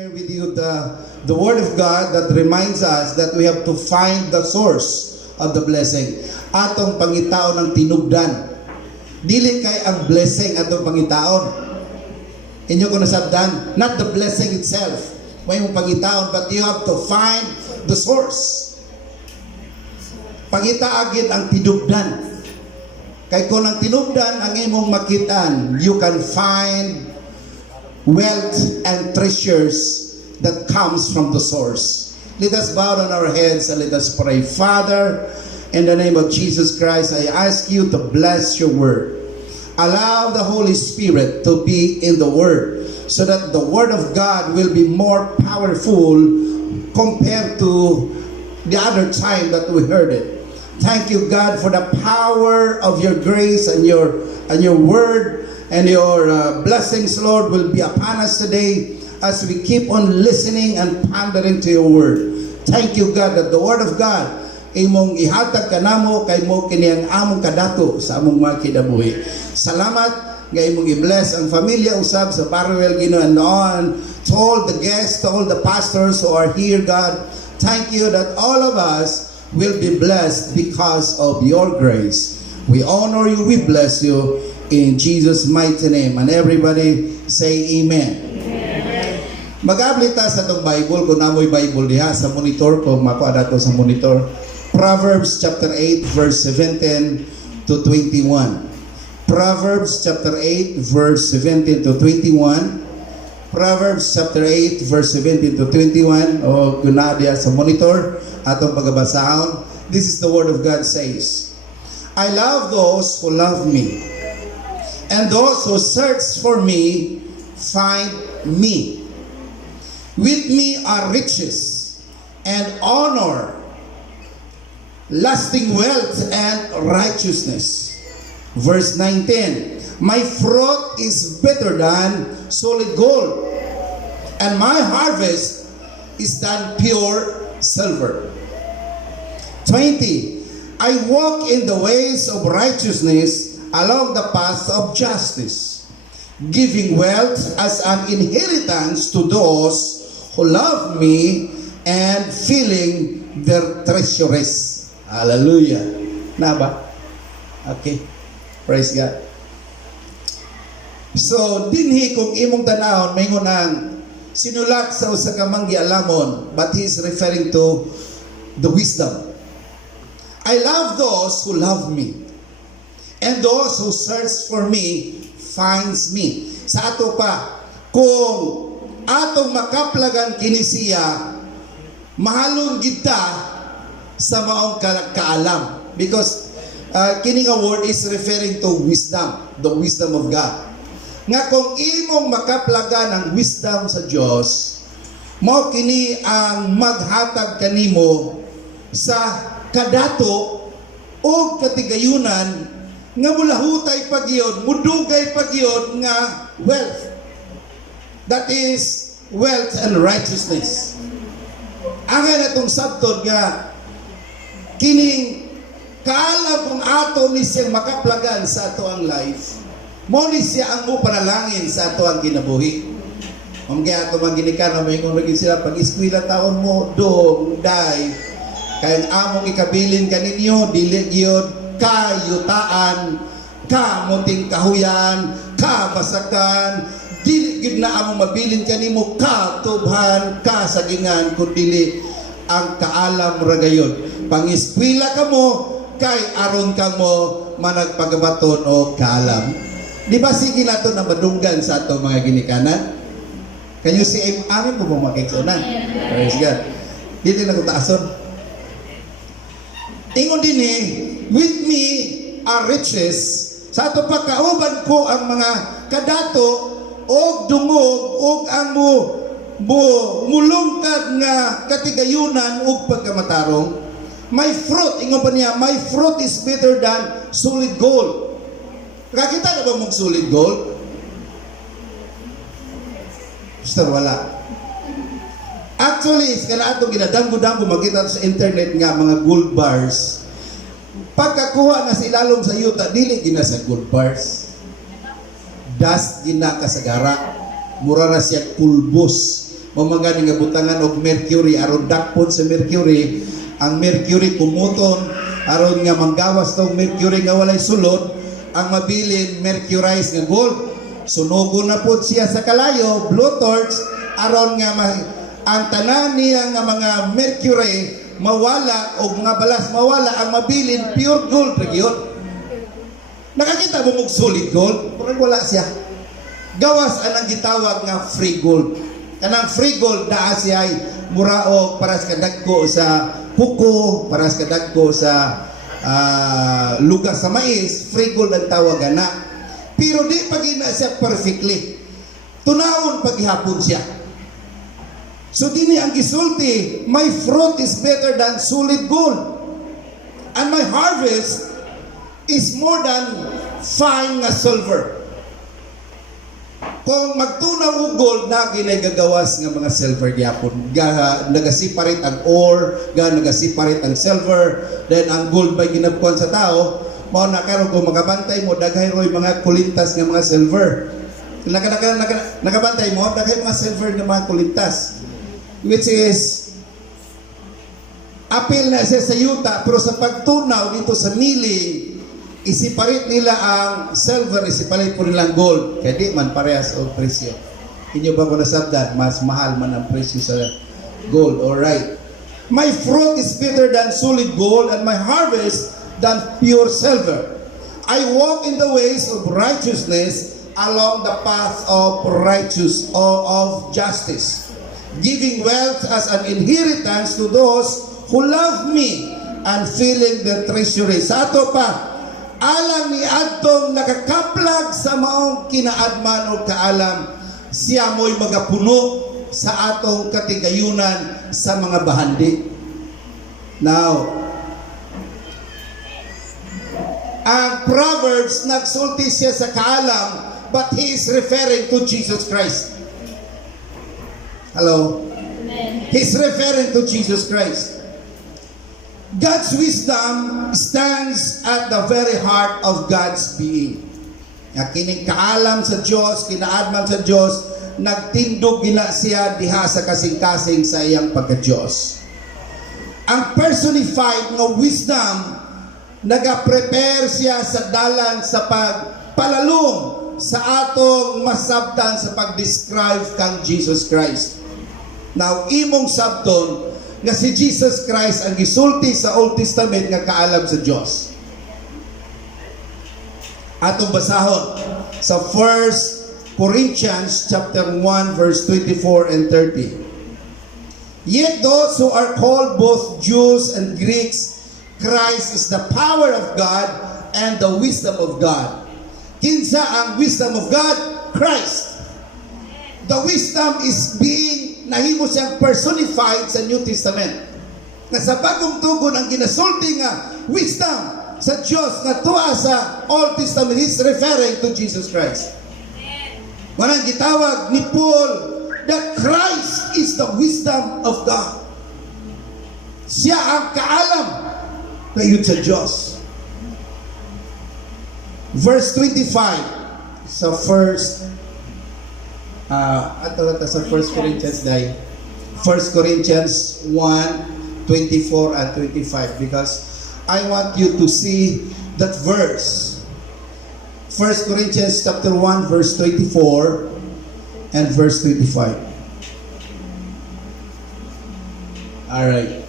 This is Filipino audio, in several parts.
share with you the Word of God that reminds us that we have to find the source of the blessing. Atong pangitaon ng tinubdan. Dili kay ang blessing atong pangitaon. Inyo ko nasabdan, not the blessing itself. May mong pangitaon, but you have to find the source. Pangitaagin ang tinubdan. Kay kung ang tinubdan ang imong makitaan, you can find wealth and treasures that comes from the source. Let us bow down our heads and let us pray. Father, in the name of Jesus Christ, I ask you to bless your word. Allow the Holy Spirit to be in the word so that the word of God will be more powerful compared to the other time that we heard it. Thank you, God, for the power of your grace and your word and your blessings, Lord, will be upon us today as we keep on listening and pondering to your word. Thank you, God, that the word of God imong ihatag kanamo kay mo kini ang among kadato sa among mga kinabuhi. Salamat nga imong i-bless ang pamilya usab sa Barwell Ginoon, to all the guests, to all the pastors who are here, God. Thank you that all of us will be blessed because of your grace. We honor you, we bless you in Jesus' mighty name. And everybody say amen. Mag-ablit ta sa itong Bible, kung namoy Bible diha sa monitor, kung makuha na sa monitor. Proverbs chapter 8 verse 17 to 21. Proverbs chapter 8 verse 17 to 21. Proverbs chapter 8 verse 17 to 21. O kung na diha sa monitor, atong pagbabasahon. This is the word of God says, I love those who love me, and those who search for me find me. With me are riches and honor, lasting wealth and righteousness. Verse 19, my fruit is better than solid gold, and my harvest is than pure silver. 20, I walk in the ways of righteousness along the path of justice, giving wealth as an inheritance to those who love me and filling their treasuries. Hallelujah. Na ba? Okay. Praise God. So, dinhi kung imong tanahon, may ngunang sinulat sa usa ka manggialamon, but he is referring to the wisdom. I love those who love me, and those who search for me finds me. Sa ato pa, kung atong makaplagan kini siya, mahalon kita sa maong kaalam. Because kini nga word is referring to wisdom, the wisdom of God. Nga kung imong makaplagan ang wisdom sa Dios, mao kini ang maghatag kanimo sa kadato o katigayunan nga mulahutay pagyod, mudugay pagyod nga wealth. That is wealth and righteousness. Angay natong sabtod nga kining kaalam kung ato ni siya makaplagan sa ato ang life, mo ni siya ang mo panalangin sa ato ang kinabuhi. Kaya ato maginikan na may kung naging sila pag-eskwila taon mo, dong, day, kaya among ikabilin kaninyo, dili gyud kayutaan, kamunting kahuyan, kabasakan, dili gyud na among mabilin kanimo katubhan, kasagingan, kundi ang kaalam ragayon. Pangiskwila ka mo, kay aron ka mo managpagabaton o kaalam. Di ba sige na ito na madunggan sa ato mga ginikanan? Can you see, amin po mong makiksunan? Praise God. Dito na kung taason. Ingon din with me are riches. Sa ato pa kauban ko ang mga kadato og dungog og ang mulungkad nga katigayunan og pagkamatarong. My fruit, ingon pa niya, my fruit is better than solid gold. Kakita na ba mong solid gold? Basta wala. Actually, kana ato ginadamgo-damgo makita sa internet nga mga gold bars. Pagkakuha na sa ilalom sa yuta, dili gina sa gold bars. Dust gina kasagara. Mura na siya pulbos mamagani nga butangan og mercury aron dakpon sa mercury, ang mercury kumuton aron nga manggawas tong mercury nga walay sulod, ang mabilin mercurized nga gold. Sunugon na po siya sa kalayo, blowtorch, aron nga ang tanan niya nga mga mercury mawala o mga balas mawala, ang mabilin pure gold nagyon. Nakakita mo mong solid gold? Pero wala siya. Gawas anang gitawag nga free gold. Kanang free gold naa siya ay muraog para sa kadagko sa puko, para sa kadagko sa lugar sa mais, free gold ang tawag na. Pero di pagina siya perfectly. Tunawon paghihapon siya. So dini ang gisulti, my fruit is better than solid gold. And my harvest is more than fine nga silver. Kung magtunaw og gold na ginagagawas nga mga silver gyapon. Nagasiparate ang ore, nagasiparate ang silver, then ang gold ba ginabkuan sa tao, mao na karon kung makabantay mo daghay roy mga kulintas nga mga silver. Nakabantay mo daghay mga silver nga mga kulintas, which is apil na siya sa yuta, pero sa pagtunaw dito sa milling, isiparit nila ang silver, isiparit po nilang gold, kaya di man parehas o presyo. Inyo ba ko nasabdan, mas mahal man ang presyo sa gold. Alright, my fruit is better than solid gold, and my harvest than pure silver. I walk in the ways of righteousness along the path of justice, giving wealth as an inheritance to those who love me and filling the treasury. Sa ato pa, alam ni adtong nakakaplag sa maong kinaadman o kaalam, siya mo'y magapuno sa atong katigayunan sa mga bahandi. Now, ang Proverbs nagsulti siya sa kaalam, but he is referring to Jesus Christ. Hello? Amen. He's referring to Jesus Christ. God's wisdom stands at the very heart of God's being. Kining kaalam sa Diyos, kinaadman sa Diyos, nagtindog gina siya diha sa kasing-kasing sa iyang pagka-Diyos. Ang personified nga wisdom, nagaprepare siya sa dalan sa pagpalalong sa atong masabtan sa pag-describe kang Jesus Christ. Now, imong sabton nga si Jesus Christ ang gisulti sa Old Testament nga kaalam sa Diyos. Atong basahon sa 1 Corinthians chapter 1 verse 24 and 30. Yet those who are called both Jews and Greeks, Christ is the power of God and the wisdom of God. Kinsa ang wisdom of God? Christ. The wisdom is being nahimo siyang personified sa New Testament. Na sa bagong tugon ang ginasulti nga wisdom sa Diyos na tuwa sa Old Testament, he's referring to Jesus Christ. Manang gitawag ni Paul that Christ is the wisdom of God. Siya ang kaalam kayo sa Diyos. Verse 25 sa sa 1 Corinthians 1 Corinthians 1, 24 and 25, because I want you to see that verse. 1 Corinthians chapter 1 verse 24 and verse 25. Alright.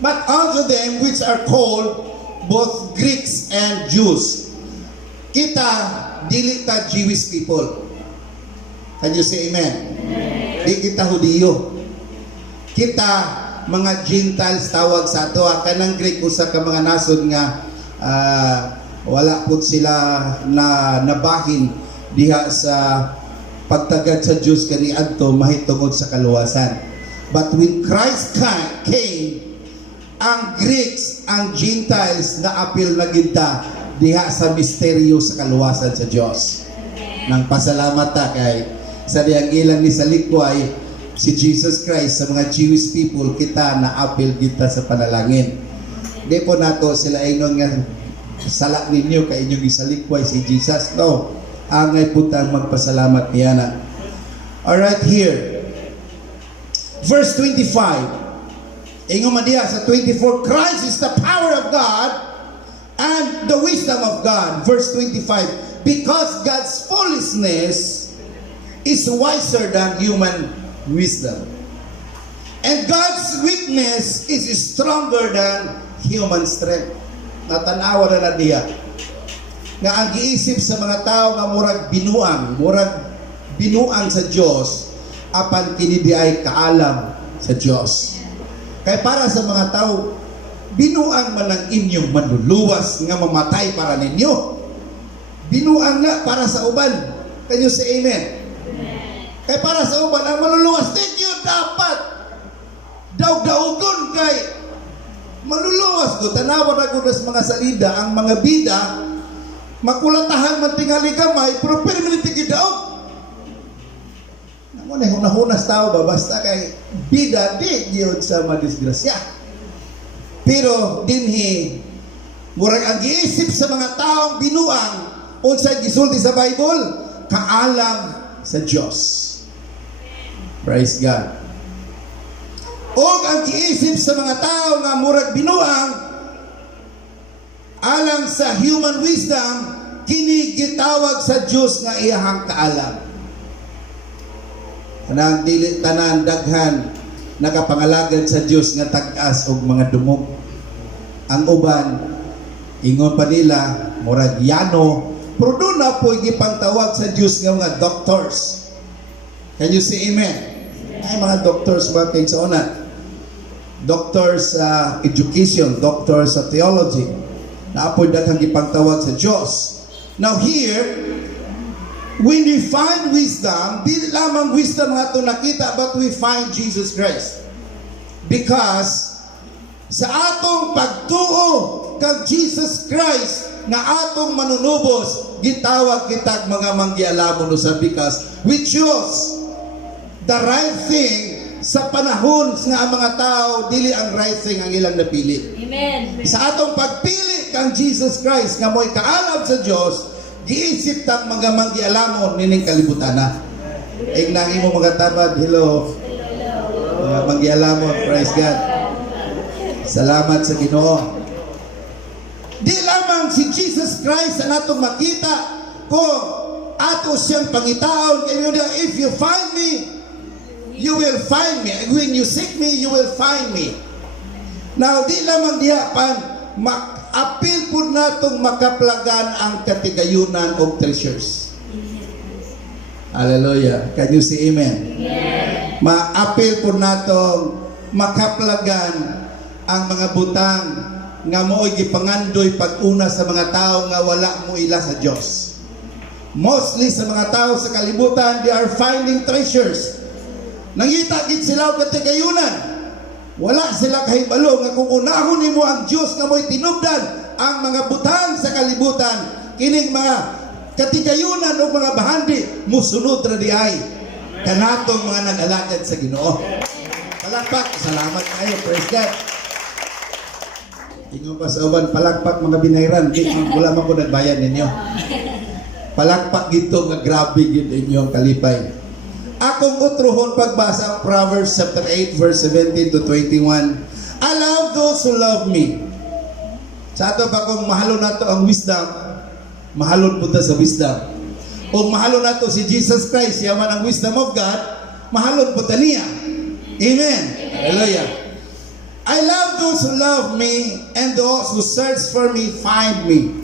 But unto them which are called both Greeks and Jews, kita dili ta Jewish people. Can you say amen? Amen. Di kita Hudiyo. Kita mga Gentiles tawag sa ato. Kanang Greek usa ka mga nasod nga wala pud sila na nabahin diha sa pagtagad sa Diyos kaniadto mahitungod sa kaluwasan. But when Christ came, ang Greeks, ang Gentiles na apil na ginta diha sa misteryo sa kaluwasan sa Diyos. Nang pasalamat ta kay sa diyang ilang ni sa likway si Jesus Christ sa mga Jewish people, kita na apil kita sa panalangin. Di po nato sila ingon nga salak ninyo kay inyong isalikway si Jesus. No, angay putang magpasalamat niya na. Alright, here Verse 25. Ingon man diha sa 24, Christ is the power of God and the wisdom of God. Verse 25. Because God's foolishness is wiser than human wisdom. And God's weakness is stronger than human strength. Natanawa na diya. Nga ang giisip sa mga tao nga murag binuang sa Dios, apan kini di ay kaalam sa Dios. Kaya para sa mga tao, binuang man ang inyong manluluwas nga mamatay para ninyo. Binuang na para sa uban. Can you say amen? Kaya para sa uban, ang manluluwas ninyo dapat daug-daugon kay manluluwas ko. Tanawan ako nas mga salida, ang mga bida, makulatahan man tingali gamay, pero permanente gidaog. Naman hunas tao ba, basta kay bida, di yun sa madisgrasya. Pero dinhi, murag ang giisip sa mga taong binuang, unsay gisulti sa Bible, kaalam sa Diyos. Praise God. O ang giisip sa mga tao nga murag binuang, alang sa human wisdom, kini gitawag sa Diyos nga iyahang kaalam. Kanang dili tanan daghan nakapangalagad sa Dios nga tag-as og mga dumog. Ang uban ingon pa nila murag yano, pero doon na po gipangtawag sa Dios nga mga doctors. Can you say amen? Ay mga doctors ba kay sa una? Doctors sa education, doctors sa theology. Naapoy daghang gipangtawag sa Dios. Now here, when we find wisdom, di lamang wisdom nga ito nakita, but we find Jesus Christ. Because sa atong pagtuo kag Jesus Christ na atong manunubos, gitawag kitag mga manggialamon sa because we chose the right thing sa panahon nga ang mga tao dili ang right thing ang ilang napili. Amen. Sa atong pagpili kang Jesus Christ nga mo'y kaalam sa Dios, giisip tang mga manggialamon nining kalibutan na. Ing nang imo mga tabad, hello. Mga manggialamon, praise God. Salamat sa Ginoo. Di lamang si Jesus Christ ang atong makita kung ato siyang pangitaon. If you find me, you will find me. When you seek me, you will find me. Now, di lamang diha pan apil po natong makaplagan ang katigayunan of treasures. Hallelujah. Can you say amen? Yeah. Ma-apil po natong makaplagan ang mga butang nga mooy gipangandoy pag-una sa mga tao nga wala mo ila sa Dios. Mostly sa mga tao sa kalibutan, they are finding treasures. Nangita gid sila og katigayunan. Wala sila kahibalo nga kung unahon nimo ang Dios nga mo'y tinubdan ang mga butang sa kalibutan, kining mga katigayunan o mga bahandi musunod ra diay kanatong mga nag-alagad sa Ginoo. Palakpak, salamat kayo, praise God. Ingon pa sa uban, palakpak mga binayran, wala man ko nagbayad ninyo. Palakpak gito nga grabe gid inyong kalipay. Akong utruhon pagbasa ang Proverbs chapter 8 verse 17 to 21. I love those who love me. Sa ato pa kung mahalon nato ang wisdom, mahalon punta sa wisdom. O mahalon nato si Jesus Christ, yaman ang wisdom of God, mahalon punta niya. Amen. Hallelujah. I love those who love me, and those who search for me find me.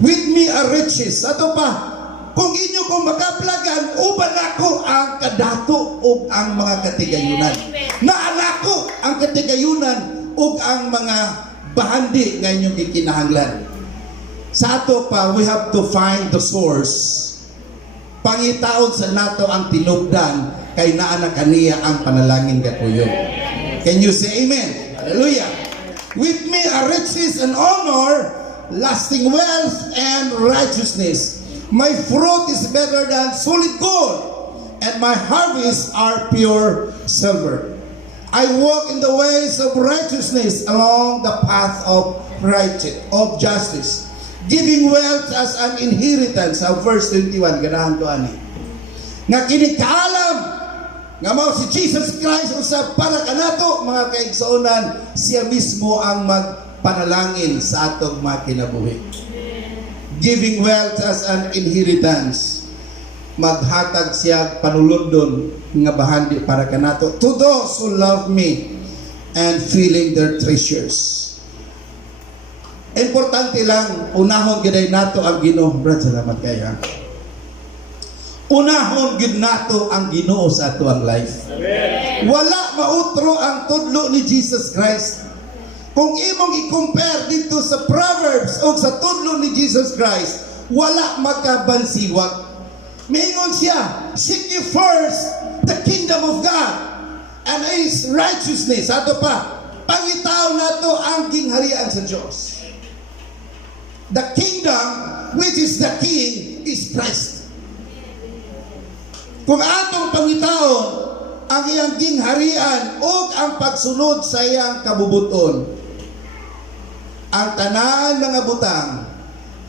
With me are riches. Ato pa, kung inyo kong makaplagan, uban ako ang kadato o ang mga katigayunan. Naalako ang katigayunan o ang mga bahandi nga inyong ikinahanglan. Sa ato pa, we have to find the source. Pangitaon sa nato ang tinubdan kay naa na kaniya ang panalangin katuyo. Can you say amen? Hallelujah. With me are riches and honor, lasting wealth and righteousness. My fruit is better than solid gold, and my harvests are pure silver. I walk in the ways of righteousness along the path of justice, giving wealth as an inheritance. Sa verse 21, ganahan ko ani. Nga kinikaalam Nga mao si Jesus Christ usab para kanato mga kaigsuonan, siya mismo ang magpanalangin sa atong mga kinabuhi. Giving wealth as an inheritance. Maghatag siya panulundon nga bahandi para kanato to those who love me and filling their treasures. Importante lang, unahon giday nato ang Ginoo. Brad, salamat kayo. Unahon gid nato ang Ginoo sa ato ang life. Amen. Wala mautro ang tudlo ni Jesus Christ. Kung imong i-compare dito sa Proverbs o sa tudlo ni Jesus Christ, wala makabansiwag. Maingon siya, seek ye first the kingdom of God and His righteousness. Ato pa, pangitaw nato ang gingharian sa Diyos. The kingdom, which is the king, is Christ. Kung atong pangitaon ang iyang gingharian o ang pagsunod sa iyang kabubuton, ang tanan mga butang,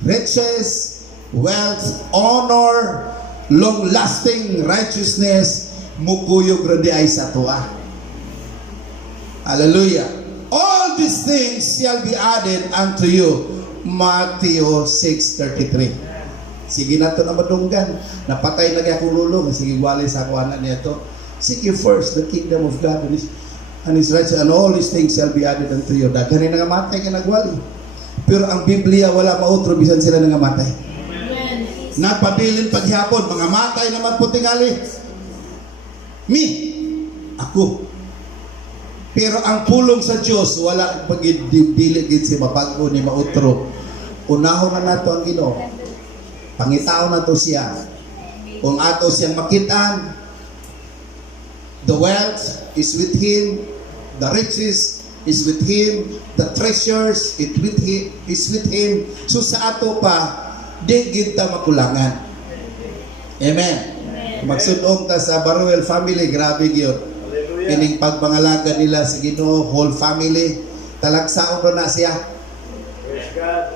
riches, wealth, honor, long-lasting righteousness, mukuyog radi ay sa tuwa. Hallelujah. All these things shall be added unto you. Matthew 6:33. Sige na ito na madunggan. Napatay na kaya kululong. Sige, wali sa kuwanan niya ito. Seek ye first the kingdom of God and His righteousness, and all these things shall be added unto you. Daghan na nga matay ka nagwali. Pero ang Biblia wala mautro bisan sila nga matay. Nagpabilin paghapon, mga matay naman po tingali. Me, ako. Pero ang pulong sa Diyos, wala pag-diligid si mapag-o ni mautro. Unahon na nato ang Ginoo. Pangitaw na to siya. Kung ato siyang makitaan, the wealth is with Him, the riches is with Him, the treasures is with Him. So sa ato pa, di kita makulangan. Amen. Magsudong ta sa Baruel family, grabe gyud. Kining pagpangalaga nila sa Ginoo, whole family, talagsaon na siya.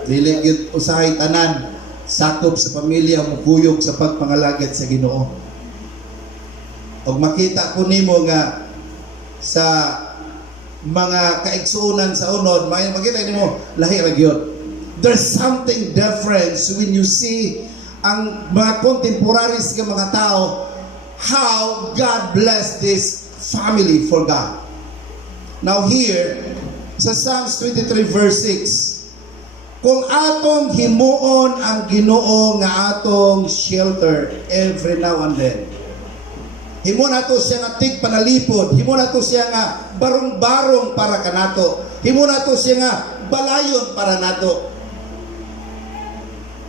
Dili gyud usahay tanan, sakop sa pamilya, mukuyog sa pagpangalagad sa Ginoo. Og makita ko nimo nga sa mga kaigsuonan sa unod, makita nimo lahi ra gyud. There's something different when you see ang mga contemporaries ng mga tao, how God blessed this family for God. Now here, sa Psalms 23 verse 6, kung atong himuon ang Ginoo nga atong shelter every now and then, himo nato siya nga tig panalipod, himo nato siya nga barong-barong para kanato, himo nato siya nga balayon para nato.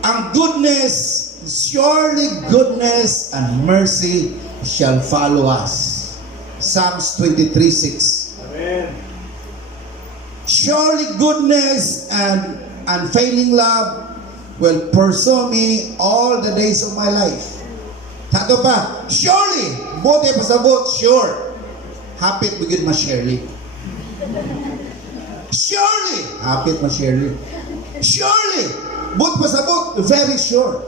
Ang goodness, surely goodness and mercy shall follow us. Psalms 23:6. Amen. Surely goodness and unfailing love will pursue me all the days of my life. Tato pa, surely, bote pasabot, sure. Hapit bigid ma Shirley. Surely, hapit ma Shirley. Surely, but pasabot, very sure.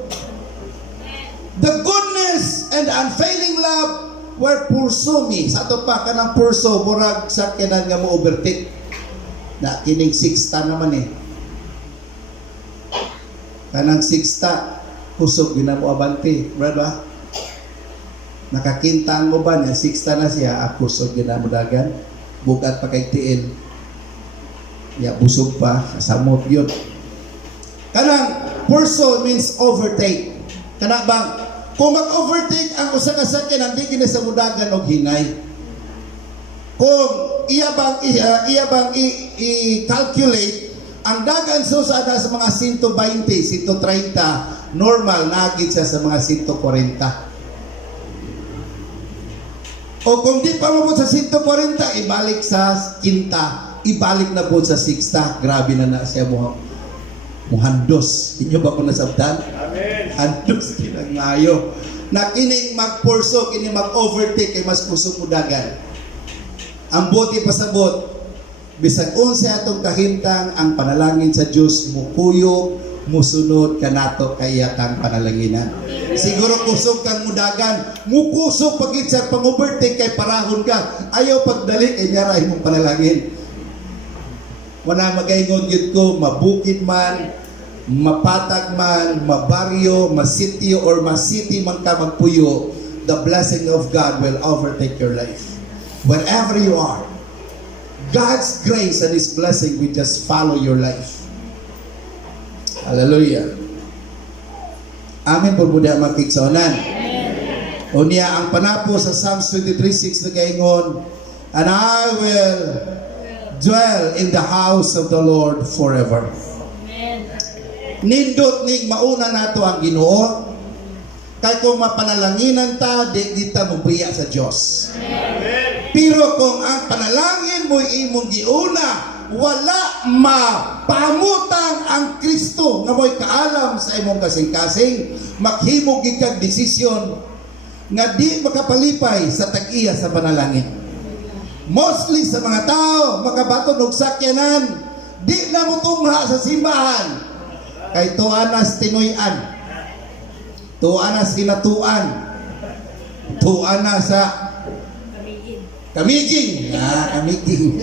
The goodness and unfailing love will pursue me. Sa ito pa, kanang pursue, murag sa kinan nga mo overtake. Na kining 6 naman eh. Kanang 6 kusog, ginamo abante. Brad ba? Nakakinta ang uban, 6 na siya, kusog, ginamo dagan. Bukat pa kay tiil. Ya, busog pa, kasamot yun. Kanang pursue means overtake. Kanang bang, kung mag-overtake ang usa ka sakyan, hindi kini sa mudagan og hinay. Kung iya bang i-calculate ang dagan sa mga 120, 130, normal nagit siya sa mga 140. O kung di pa mo sa 140, ibalik sa 50, ibalik na po sa 60. Grabe na siya mo. Muhandos. Inyo ba ko nasabdan? Amen. Handos kinangayo. Na kining mag-purso, kining mag-overtake, kay mas puso mo dagan. Ang buti pasabot, bisag unsa atong kahimtang ang panalangin sa Dios mukuyog musunod ka nato kay atang panalanginan. Siguro kusog kang mudagan, mukusog pagit sa pang-overtake kay parahon ka. Ayaw pagdali kay nyara imong panalangin. Wala magaingon gyud ko, mabukid man, mapatag man, mabaryo, masityo or masiti man ka magpuyo, the blessing of God will overtake your life. Wherever you are, God's grace and His blessing will just follow your life. Hallelujah. Amin po buda makiksonan. Unya ang panapo sa Psalms 23:6 na gaingon, and I will dwell in the house of the Lord forever. Nindot ning mauna nato ang Ginoo. Kay kung mapanalanginan ta, di kita mubiya sa Dios. Pero kung ang panalangin mo imong giuna, wala mapamutang ang Kristo nga mo'y kaalam sa imong kasing-kasing, maghimo gid kag desisyon nga di makapalipay sa tag-iya sa panalangin. Mostly sa mga tao makabaton og sakyanan, di na mutungha sa simbahan kay tuanas tinuy-an, tuanas kinatuan, tuanas sa kamiging, kamiging.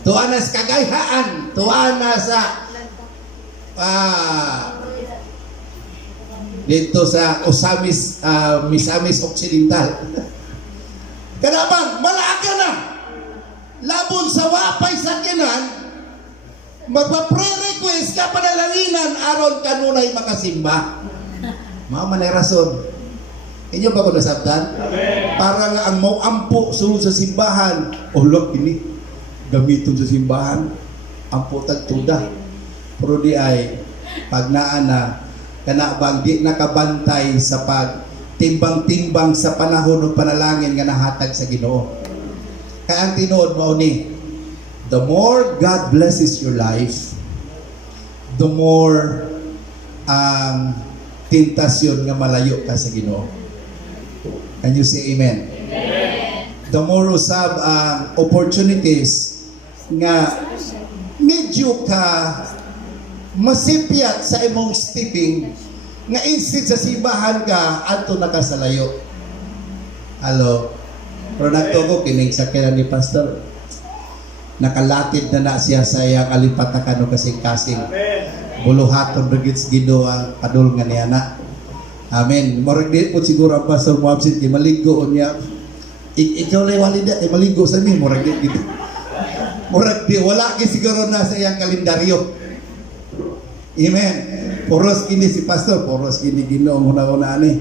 Tuanas kagayhaan, tuanas sa dito sa Osamis, Misamis Occidental. Kanaman, malaka na. Labon sa wapay sakinan, magpa-pre-request ka panalanginan aron kanunay makasimba. Mao man ay rason. Inyo ba ko nasabtan? Para nga ang mauampo sulod sa simbahan, lok ini gamiton sa simbahan, ampo tagtuda. Pero di ay pag naa na kanabang di nakabantay sa pag timbang-timbang sa panahon ng panalangin nga nahatag sa Ginoo. Kaya ang tinuod mao ni, the more God blesses your life, the more tentasyon nga malayo ka sa Ginoo. Can you say amen? Amen. The more usab opportunities nga medyo ka masipyat sa imong stepping nga instead sa simbahan ka adto na ka sa layo. Hello. Pero nagtugo kining sakyanan ni pastor. Nakalatid na siya sa iyang alipatakan o kasing-kasing. Buluhaton bagits Ginoo ang padul nga niya na. Amen. Murag di po siguro ang pastor mo absent kay maligo niya. Ikaw lay walida kay maligo sa mi murag di gitu. Murag di wala kay siguro na sa iyang kalendaryo. Amen. Poros kini si pastor, poros kini Ginoo una-una ani.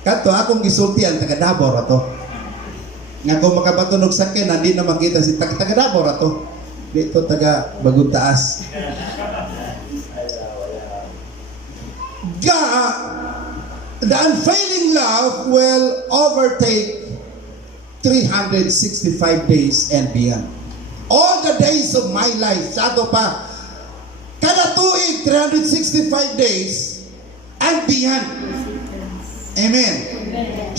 Kadto akong gisultian taga Davao ra to. Nga kung makabatunog sa akin, hindi na makita si taga Davao ra to. Dito taga Bagong Taas. God, the unfailing love will overtake 365 days and beyond. All the days of my life, sato pa, kada tuig 365 days and beyond. Amen.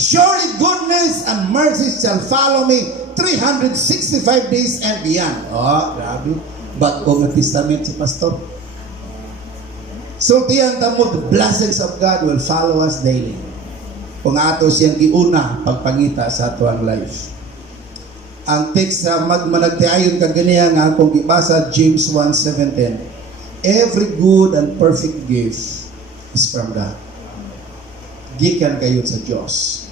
Surely goodness and mercy shall follow me 365 days and beyond. Oh, grabe. Ba't ko nga testament si pastor? So, tiyan tamo, the blessings of God will follow us daily. Kung ato siyang giuna, pagpangita sa ato ang life. Ang text sa magmanagtiayon kaganiya nga akong ibasa, James 1:17. Every good and perfect gift is from God. Gikan kayo sa Diyos.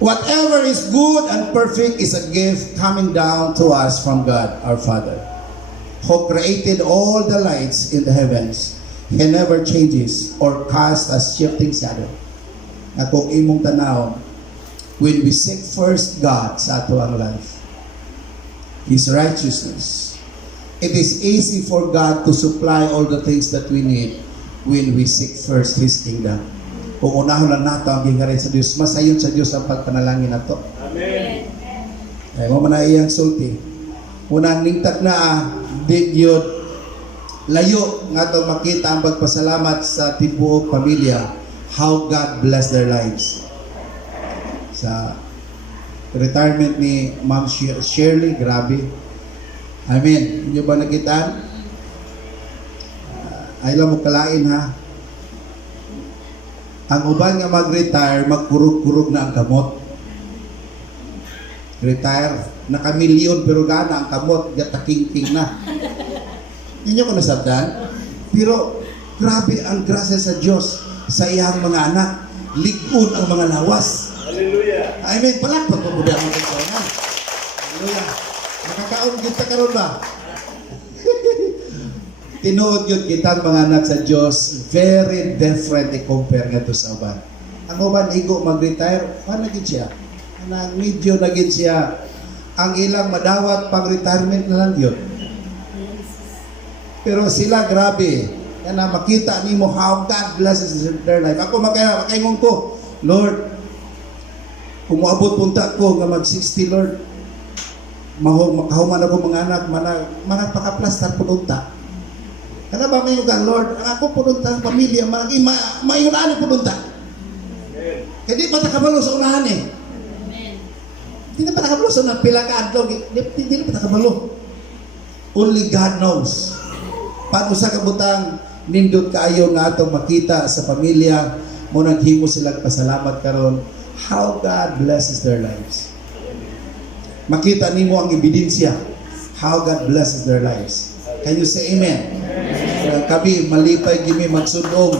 Whatever is good and perfect is a gift coming down to us from God, our Father, who created all the lights in the heavens. He never changes or casts a shifting shadow. Na kung imong tanaw, when we seek first God sa ato ang life, His righteousness, it is easy for God to supply all the things that we need when we seek first His kingdom. Kung unahon lang nato ang gingarin sa Diyos, masayon sa Diyos ang pagpanalangin nato. Amen. Ay mo man iyang sulti. Unang ningtak na di yun layo nga to makita ang pagpasalamat sa tibuok pamilya, how God bless their lives. Sa retirement ni Ma'am Shirley, grabe. Amen. Inyo ba nakita? ay lang mo kalain ha. Ang uban nga mag-retire, magkurog-kurog na ang kamot. Retire, naka-milyon pero gana ang kamot, gataking-king na. Hindi ko nasabdan. Pero grabe ang grasya sa Diyos sa iyang mga anak. Ligon ang mga lawas. Hallelujah. I mean, palakpak po muna ang mga na. Hallelujah. Nakakaon kita karon ba? Tinuod yun kitang mga anak sa Diyos. Very different i-compare nga to sa uban. Ang uban, igo mag-retire, paano naging siya? Anang medyo naging siya. Ang ilang madawat pang-retirement na lang yun. Pero sila, grabe. Kana makita ni mo how God blesses their life. Ako makaingon ko, Lord, kung moabot punta ko nga mag-60, Lord, makahuman ako mga anak, manag pakaplastar pununta. Kana ba may yugang, Lord, ang ako pununta, ang pamilya, mayunaan ang pununta. Kaya di pa nakabalo sa unahan eh. Di na pa nakabalo sa unahan, pila ka adlaw, di na pa nakabalo. Only God knows. Paano sa kabutang, nindot kaayo nga atong makita sa pamilya, mo naghimo silang pasalamat karon how God blesses their lives. Makita nimo ang ebidensya how God blesses their lives. Can you say amen? Kami malipay gimi magsudong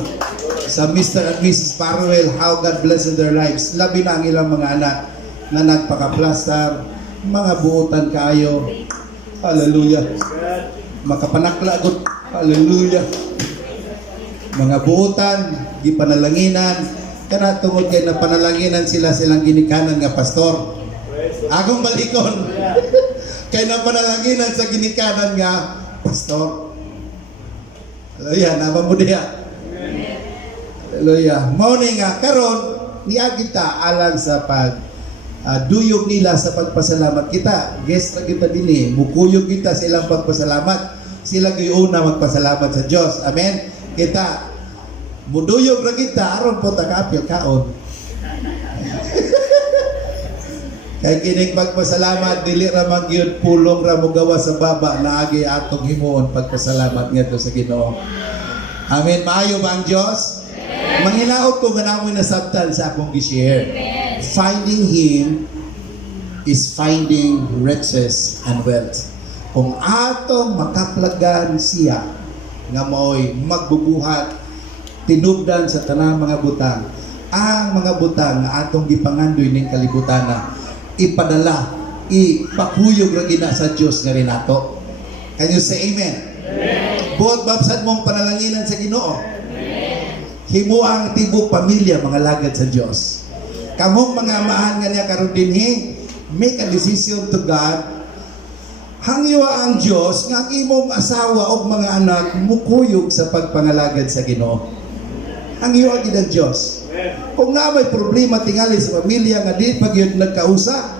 sa Mr. and Mrs. Parwell how God blesses their lives. Labi na ang ilang mga anak na nagpakaplastar, mga buotan kaayo. Hallelujah. Makapanakla. Hallelujah. Mga buutan, gipanalanginan, kana tungod kay napanalanginan silang ginikanan nga pastor. Agong balikon. Kay napanalanginan sa ginikanan nga pastor. Hallelujah, nama mo diha. Hallelujah. Mao ni nga karon niagi ta alang sa pag duyog nila sa pagpasalamat kita. Guest na kita dinhi, mukuyog kita sa ilang pagpasalamat. Sila kay una magpasalamat sa Diyos. Amen. Kita muduyog ra kita aron po takapil kaon. Kay kining pagpasalamat dili ra magyud pulong ra mo gawa sa baba naagi atong himuon pagpasalamat ngadto sa Ginoo. Amen. Maayo ba ang Diyos? Manghinaot ko ganamoy na sabtan sa akong gi-share. Finding Him is finding riches and wealth. Kung atong makaplagan siya nga maoy magbubuhat tinubdan sa tanang mga butang, ang mga butang nga atong gipangandoy ning kalibutan na ipadala, ipakuyog ra gina sa Dios nga rin nato. Can you say amen? Buot babsad mong panalanginan sa Ginoo. Himo ang tibok pamilya mga lagad sa Dios. Kamong mga amahan nga niya karon dinhi, make a decision to God. Hangyo ang Diyos nga ang imong asawa o mga anak mukuyog sa pagpangalagad sa Ginoo. Hangyo ang gid ang Diyos. Kung na may problema tingali sa pamilya nga di pagyud nagkausa,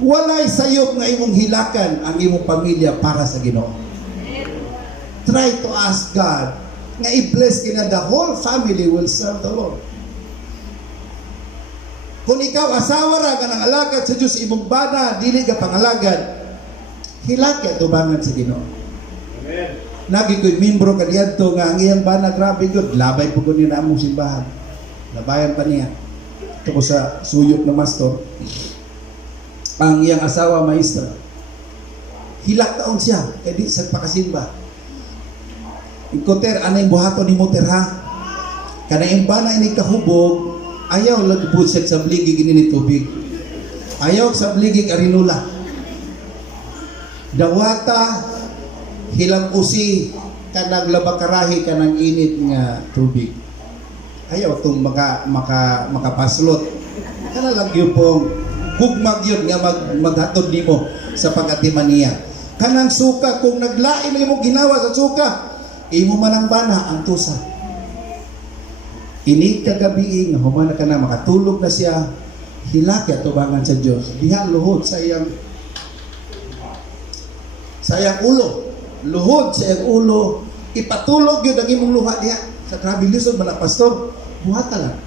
walay sayop nga imong hilakan ang imong pamilya para sa Ginoo. Try to ask God nga i-bless kina the whole family will serve the Lord. Kung ikaw asawa ra ka nang alagad sa Diyos imong bana dili ka pangalagad, hilaki at tubangan sa Ginoo. Amen. Nagi ko'y membro kadiyadto nga ang iyang bana grabe gud, labay po ko niya na among simbahan. Labayan pa niya. Ito ko sa suyok na master. Ang iyang asawa maestra. Hilak taon siya, kaya di sa pakasimba. Ikoter, anay buhato ni moter ha. Kana yung bana ini kahubog, ayaw lagbusag sa bligig ini ni tubig. Ayaw sa bligig arinula. Dawata hilang usi kanang labakarahi kanang init nga tubig. Ayaw tong makapaslot. Kana lang gyud pong hugmag yun nga maghatod nimo sa pag-atiman niya. Kanang suka kung naglain mo ginawa sa suka, imo man ang bana ang tusa. Ini kagabi nga human ka na makatulog na siya, hilaki at tubangan sa Dios. Diha luhod sa iyang ulo. Luhod sa iyang ulo, ipatulog yun ang imong luha diha. Sa grabe lisod man ang pastor, buhata lang.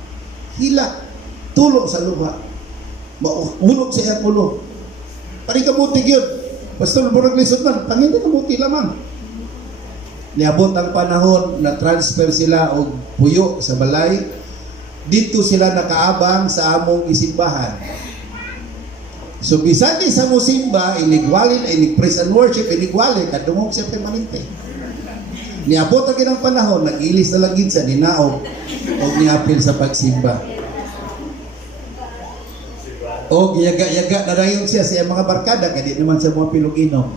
Hila, tulog sa luha. Maulog sa iyang ulo. Pari kabuti yun. Pastor, burag lisod man, pangindi kabuti lamang. Niabot ang panahon na transfer sila og puyo sa balay. Dito sila nakaabang sa among isimbahan. So bisan di sa musimba, inigwalin, inig-praise and worship, inigwalin, kadungog siya permanente. Niabot ang kinang panahon, nag-ilis na lagid sa ninaog o niapil sa pagsimba. O yaga-yaga na rayon siya sa iyang mga barkada, kaya di naman sa mga Pilipino.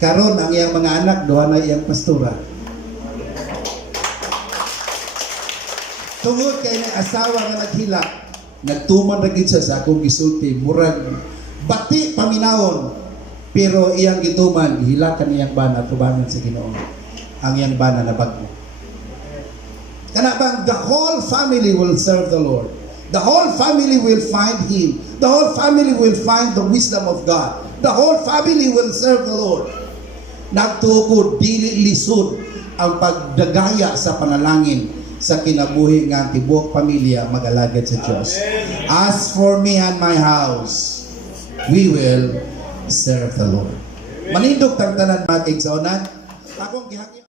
Karon ang iyang mga anak, duha na iyang pastora. Tungod kay na asawa nga naghilak, nagtuman ra gid siya sa akong gisulti, murag bati paminawon, pero iyang gituman gihilakan iyang bana tubanan sa Ginoo. Ang iyang bana na bago. Kana bang the whole family will serve the Lord. The whole family will find Him. The whole family will find the wisdom of God. The whole family will serve the Lord. Nagtuko dili lisod ang pagdagaya sa panalangin sa kinabuhi nga ang tibuok pamilya mag-alagad sa Diyos. As for me and my house, we will serve the Lord. Manindog tang tanan mga kaigsonan. Akong gihangin